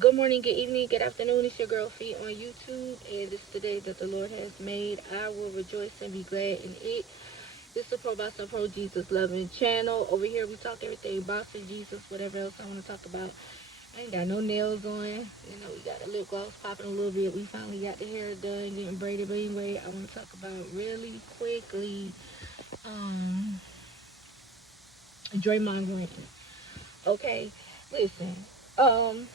Good morning, good evening, good afternoon. It's your girl Feet on YouTube, and this is the day that the Lord has made. I will rejoice and be glad in it. This is a Pro Boss and Pro Jesus loving channel. Over here, we talk everything Boss and Jesus, whatever else I want to talk about. I ain't got no nails on. We got the lip gloss popping a little bit. We finally got the hair done, getting braided. But anyway, I want to talk about really quickly Draymond Greens. Okay, listen. Um,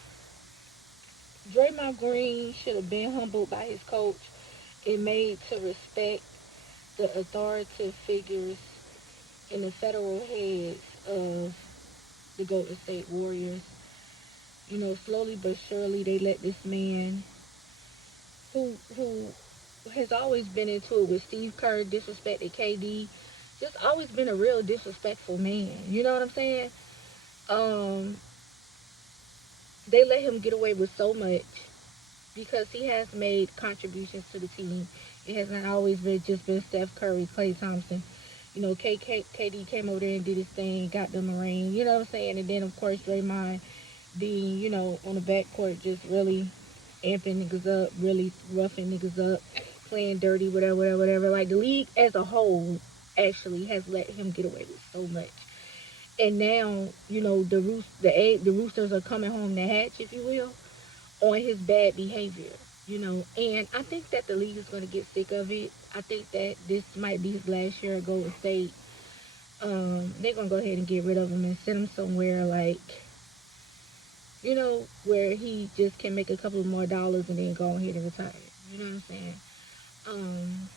Draymond Green should have been humbled by his coach and made to respect the authoritative figures in the federal heads of the Golden State Warriors. Slowly but surely they let this man who has always been into it with Steve Kerr, disrespected KD, just always been a real disrespectful man. You know what I'm saying? Um, they let him get away with so much because he has made contributions to the team. It has not always been Steph Curry, Klay Thompson. KD came over there and did his thing, got them a ring. You know what I'm saying? And then of course Draymond being, on the backcourt just really amping niggas up, really roughing niggas up, playing dirty, whatever, whatever, whatever. Like the league as a whole actually has let him get away with so much. And now, the Roosters are coming home to hatch, if you will, on his bad behavior. And I think that the league is going to get sick of it. I think that this might be his last year at Golden State. They're going to go ahead and get rid of him and send him somewhere like, where he just can make a couple more dollars and then go ahead and retire. You know what I'm saying?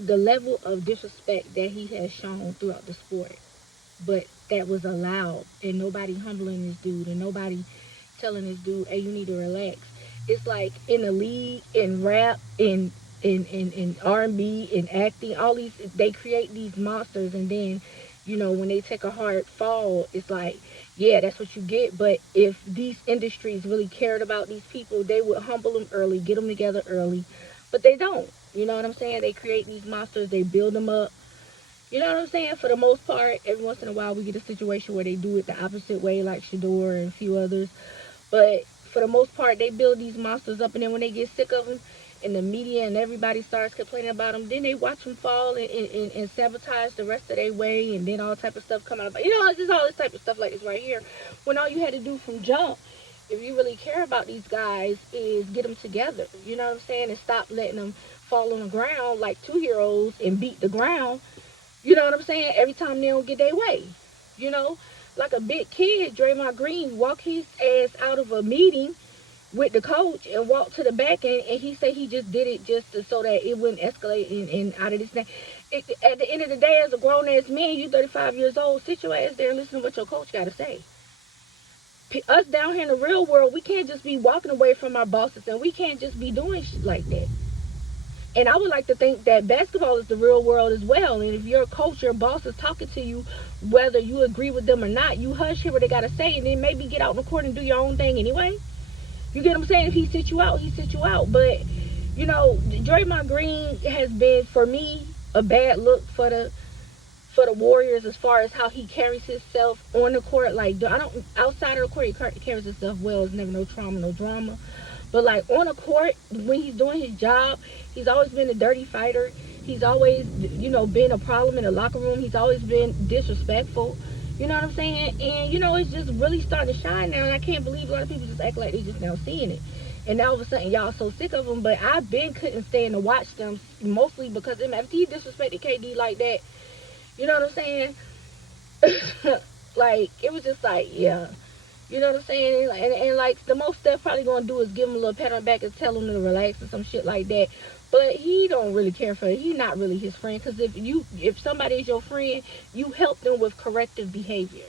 The level of disrespect that he has shown throughout the sport, but that was allowed, and nobody humbling this dude, and nobody telling this dude, hey, you need to relax. It's like in the league, in rap, in R&B, in acting, all these, they create these monsters, and then, when they take a hard fall, it's like, yeah, that's what you get. But if these industries really cared about these people, they would humble them early, get them together early, but they don't. You know what I'm saying? They create these monsters, they build them up. You know what I'm saying? For the most part, every once in a while we get a situation where they do it the opposite way, like Shador and a few others. But for the most part, they build these monsters up, and then when they get sick of them, and the media and everybody starts complaining about them, then they watch them fall and sabotage the rest of their way, and then all type of stuff come out about. Just all this type of stuff like this right here. When all you had to do from jump, if you really care about these guys, is get them together. You know what I'm saying? And stop letting them fall on the ground like 2-year-olds and beat the ground. You know what I'm saying? Every time they don't get their way. You know? Like a big kid, Draymond Green walked his ass out of a meeting with the coach and walked to the back, and he said he just did it so that it wouldn't escalate and out of this thing. At the end of the day, as a grown ass man, you 35 years old, sit your ass there and listen to what your coach got to say. Us down here in the real world, we can't just be walking away from our bosses, and we can't just be doing shit like that. And I would like to think that basketball is the real world as well. And if your coach, your boss is talking to you, whether you agree with them or not, you hush, hear what they got to say, and then maybe get out in the court and do your own thing anyway. You get what I'm saying? If he sit you out, he sit you out. But, Draymond Green has been, for me, a bad look for the Warriors as far as how he carries himself on the court. Like, outside of the court, he carries himself well. There's never no trauma, no drama. But like on the court, when he's doing his job, he's always been a dirty fighter. He's always, been a problem in the locker room. He's always been disrespectful. You know what I'm saying? And, it's just really starting to shine now. And I can't believe a lot of people just act like they just now seeing it. And now all of a sudden, y'all so sick of them. But I've been couldn't stand to watch them, mostly because if he disrespected KD like that, you know what I'm saying? Like, it was just like, yeah. You know what I'm saying? And like, the most Steph probably gonna do is give him a little pat on the back and tell him to relax or some shit like that. But he don't really care for it. He not really his friend. Because if somebody is your friend, you help them with corrective behavior.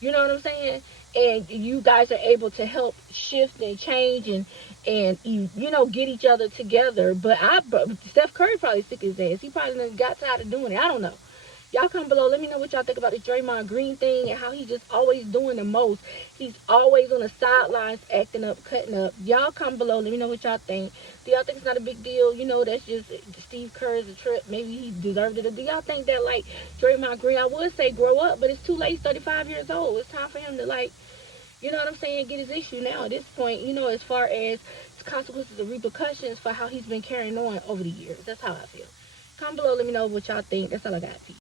You know what I'm saying? And you guys are able to help shift and change and get each other together. But Steph Curry probably sick his ass. He probably got tired of doing it. I don't know. Y'all come below. Let me know what y'all think about the Draymond Green thing and how he's just always doing the most. He's always on the sidelines acting up, cutting up. Y'all come below. Let me know what y'all think. Do y'all think it's not a big deal? That's just Steve Kerr's a trip. Maybe he deserved it. Or do y'all think that, like, Draymond Green, I would say grow up, but it's too late. He's 35 years old. It's time for him to, like, You know what I'm saying? Get his issue now at this point, as far as consequences and repercussions for how he's been carrying on over the years. That's how I feel. Comment below, let me know what y'all think. That's all I got. Peace.